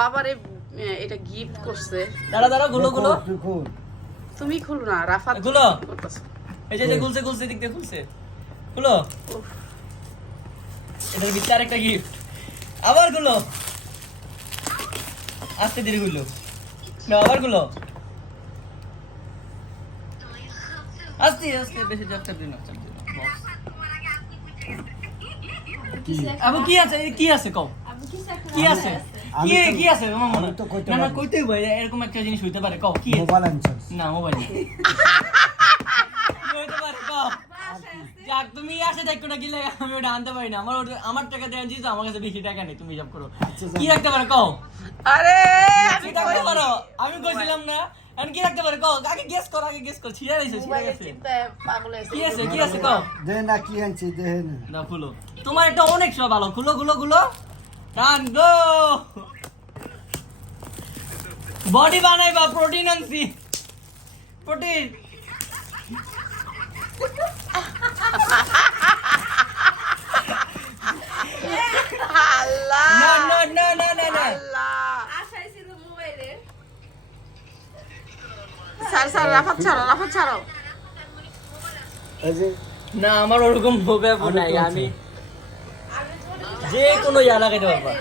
বাবারে এটা গিফট করছে। দাঁড়া দাঁড়া গুলো গুলো। তুমি খুলো না রাফাত। করতেছো। এই যে খুলছে খুলছে দিক দিয়ে খুলছে। খুলো। উফ, এটার ভিতরে আরেকটা গিফট আবারগুলো আস্তে ধীরে গুলো না আবারগুলো আস্তে আস্তে বেশি চাপ চাপ দিন চাপ দিন? আবু কি আছে? কি আছে কও। কি আছে? কি কি আছে? তোমার মনে তো কইতে না না কইতেই ভাই এরকম একটা জিনিস হইতে পারে। কও কি মোবাইল আনছস। না মোবাইল হইতে পারে কও। যাক তুমি আসে দেখো না কি লাগে আমি ওটা আনতে পারি না। আমার আমার টাকা জিনিস আমার কাছে বেশি টাকা নেই তুমি হিসাব করো। আচ্ছা, কি রাখতে পারো কও? আরে রাখতে পারো? আমি কইছিলাম না। এখন কি রাখতে পারো কও? আগে গেস করো আগে গেস কর। ছিড়া গেছে ছিড়া মোবাইলের গেছে। পাগল হয়েছে। কি আছে কি আছে কও? দে না কি আনছি না। না খুলো। তোমার একটা অনেক সব ভালো খুলো খুলো খুলো। টান গো বডি বানাইবা প্রোটিন আনছি প্রোটিন না আমার ওরকম নাই আমি। যে কোনো ইয়া লাগাইতে পারবা